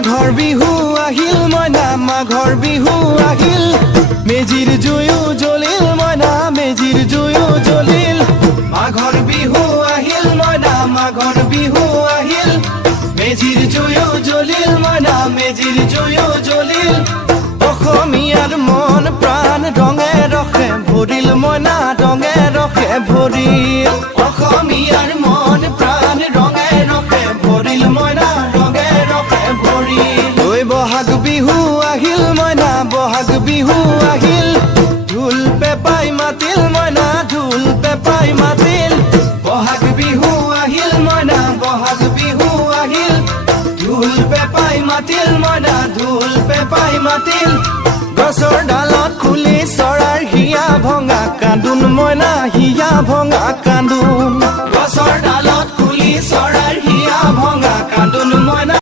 মাঘৰ বিহু আহিল মইনা মাঘৰ বিহু আহিল মেজিৰ জুয়ো জ্বলিল মইনা মেজিৰ জুয়ো জ্বলিল মাঘৰ বিহু আহিল মইনা মাঘৰ বিহু আহিল মেজিৰ জুয়ো জ্বলিল মইনা মেজিৰ জুয়ো জ্বলিল অসমীয়াৰ মন প্ৰাণ ৰঙে ৰখে ভৰিল মইনা ৰঙে ৰখে ভৰিল অসমীয়াৰ মন প্ৰাণ ৰঙে ৰখে ভৰিল মইনা ৰঙে ৰখে ভৰিল ঐ বহাগ বিহু আহিল মইনা বহাগ বিহু আহিল ঢোল পেপাই মাতিল মইনা ঢোল পেপাই মাতিল বহাগ বিহু আহিল মইনা বহাগ বিহু আহিল ঢোল পেপাই মাতিল মইনা ঢোল পেপাই মাতিল গছৰ ডালত খুলি চৰাৰ হিয়া ভঙা কান্দোন মইনা হিয়া ভঙা কান্দোন